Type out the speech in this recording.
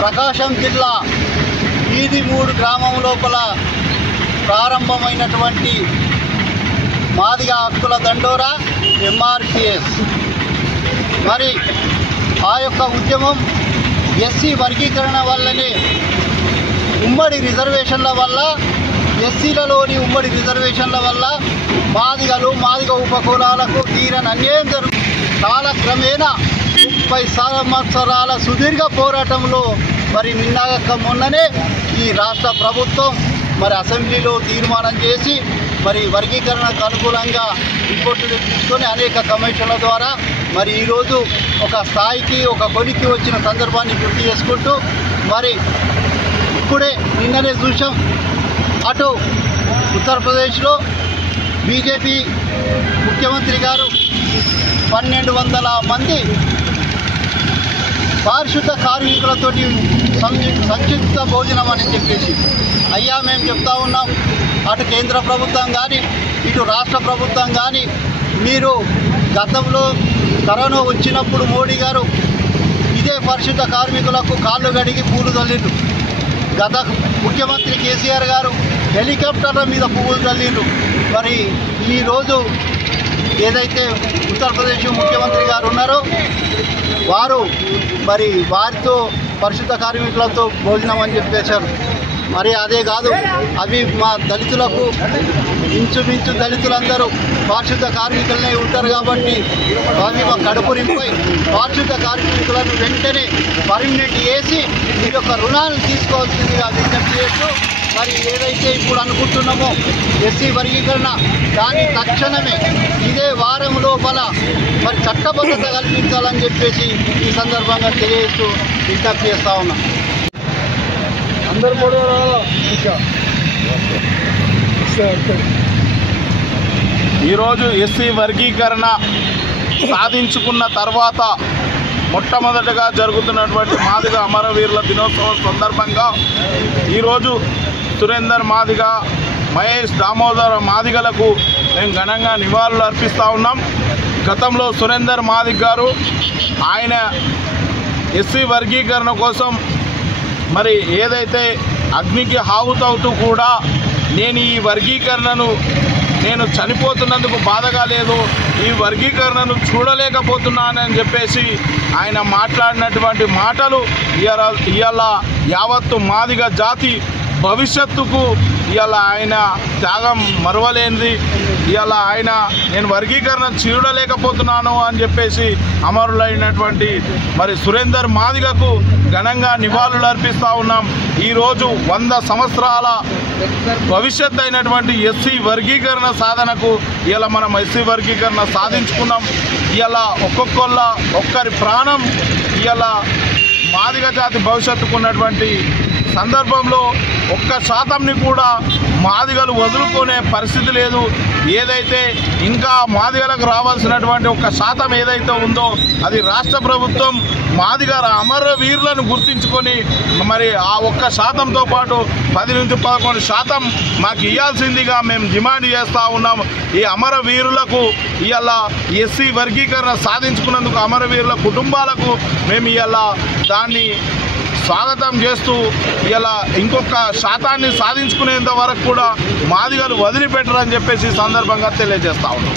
ప్రకాశం జిల్లా వీధి 3 గ్రామం లోపల ప్రారంభమైనటువంటి మాదిగ హక్కుల దండోరా ఎంఆర్పిఎస్. మరి ఆ యొక్క ఉద్యమం ఎస్సీ వర్గీకరణ వల్లనే ఉమ్మడి రిజర్వేషన్ల వల్ల ఎస్సీలలోని ఉమ్మడి రిజర్వేషన్ల వల్ల మాదిగ ఉపకులాలకు తీరని అన్యాయం జరుగుతుంది. కాలక్రమేణా 30 సంవత్సరాల సుదీర్ఘ పోరాటంలో మరి నిన్నగాక మొన్ననే ఈ రాష్ట్ర ప్రభుత్వం మరి అసెంబ్లీలో తీర్మానం చేసి మరి వర్గీకరణకు అనుకూలంగా రిపోర్టులు తీసుకొని అనేక కమిషన్ల ద్వారా మరి ఈరోజు ఒక స్థాయికి ఒక కొలికి వచ్చిన సందర్భాన్ని గుర్తు చేసుకుంటూ మరి ఇప్పుడే నిన్ననే చూసాం, అటు ఉత్తరప్రదేశ్లో బీజేపీ ముఖ్యమంత్రి గారు 1200 మంది పారిశుద్ధ కార్మికులతోటి సంక్షిప్త భోజనం అని చెప్పేసి అయ్యా మేము చెప్తా ఉన్నాం, అటు కేంద్ర ప్రభుత్వం కానీ ఇటు రాష్ట్ర ప్రభుత్వం కానీ మీరు గతంలో కరోనా వచ్చినప్పుడు మోడీ గారు ఇదే పరిశుద్ధ కార్మికులకు కాళ్ళు గడిగి పూలు చల్లిండ్రు. గత ముఖ్యమంత్రి కేసీఆర్ గారు హెలికాప్టర్ల మీద పువ్వులు చల్లిండ్రు. మరి ఈరోజు ఏదైతే ఉత్తరప్రదేశ్ ముఖ్యమంత్రి గారు ఉన్నారో వారు మరి వారితో పరిశుద్ధ కార్మికులతో భోజనం అని చెప్పేశారు. మరి అదే కాదు, అవి మా దళితులకు ఇంచుమించు దళితులందరూ పారిశుద్ధ కార్మికులనే ఉంటారు కాబట్టి అవి మా కడుపు నింపై పారిశుద్ధ కార్మికులను వెంటనే పర్మినెంట్ చేసి ఈ యొక్క రుణాలను తీసుకోవాల్సిందిగా విజ్ఞప్తి చేస్తూ మరి ఏదైతే ఇప్పుడు అనుకుంటున్నామో ఎస్సీ వర్గీకరణ దాన్ని తక్షణమే ఇదే వారం లోపల మరి చట్టబద్ధత కల్పించాలని చెప్పేసి ఈ సందర్భంగా తెలియజేస్తూ విజ్ఞప్తి చేస్తూ ఉన్నాం. ఈరోజు ఎస్సీ వర్గీకరణ సాధించుకున్న తర్వాత మొట్టమొదటగా జరుగుతున్నటువంటి మాదిగ అమరవీరుల దినోత్సవం సందర్భంగా ఈరోజు సురేందర్ మాదిగ, మహేష్ దామోదర్ మాదిగలకు మేము ఘనంగా నివాళులు అర్పిస్తూ ఉన్నాం. గతంలో సురేందర్ మాదిగ గారు ఆయన ఎస్సీ వర్గీకరణ కోసం మరి ఏదైతే అగ్నికి హావుతవుతూ కూడా నేను ఈ వర్గీకరణను నేను చనిపోతున్నందుకు బాధగా లేదు, ఈ వర్గీకరణను చూడలేకపోతున్నానని చెప్పేసి ఆయన మాట్లాడినటువంటి మాటలు ఇవాళ యావత్తు మాదిగ జాతి భవిష్యత్తుకు ఇవాళ ఆయన త్యాగం మరవలేనిది. ఇవాళ ఆయన నేను వర్గీకరణ చూడలేకపోతున్నాను అని చెప్పేసి అమరులైనటువంటి మరి సురేందర్ మాదిగకు ఘనంగా నివాళులు అర్పిస్తూ ఉన్నాం. ఈరోజు 100 సంవత్సరాల భవిష్యత్ అయినటువంటి ఎస్సీ వర్గీకరణ సాధనకు ఇలా మనం ఎస్సీ వర్గీకరణ సాధించుకున్నాం. ఇలా ఒక్కరి ప్రాణం ఇలా మాదిగ జాతి భవిష్యత్తుకు ఉన్నటువంటి సందర్భంలో 1% కూడా మాదిగలు వదులుకునే పరిస్థితి లేదు. ఏదైతే ఇంకా మాదిగలకు రావాల్సినటువంటి 1% ఏదైతే ఉందో అది రాష్ట్ర ప్రభుత్వం మాదిగ అమరవీరులను గుర్తించుకొని మరి ఆ 1%తో పాటు 10 నుంచి 11% మాకు ఇవ్వాల్సిందిగా మేము డిమాండ్ చేస్తూ ఉన్నాము. ఈ అమరవీరులకు ఇవాళ ఎస్సీ వర్గీకరణ సాధించుకున్నందుకు అమరవీరుల కుటుంబాలకు మేము ఇవాళ దాన్ని స్వాగతం చేస్తూ ఇలా ఇంకొక శాతాన్ని సాధించుకునేంత వరకు కూడా మాదిగలు వదిలిపెట్టరని చెప్పేసి సందర్భంగా తెలియజేస్తా ఉన్నాం.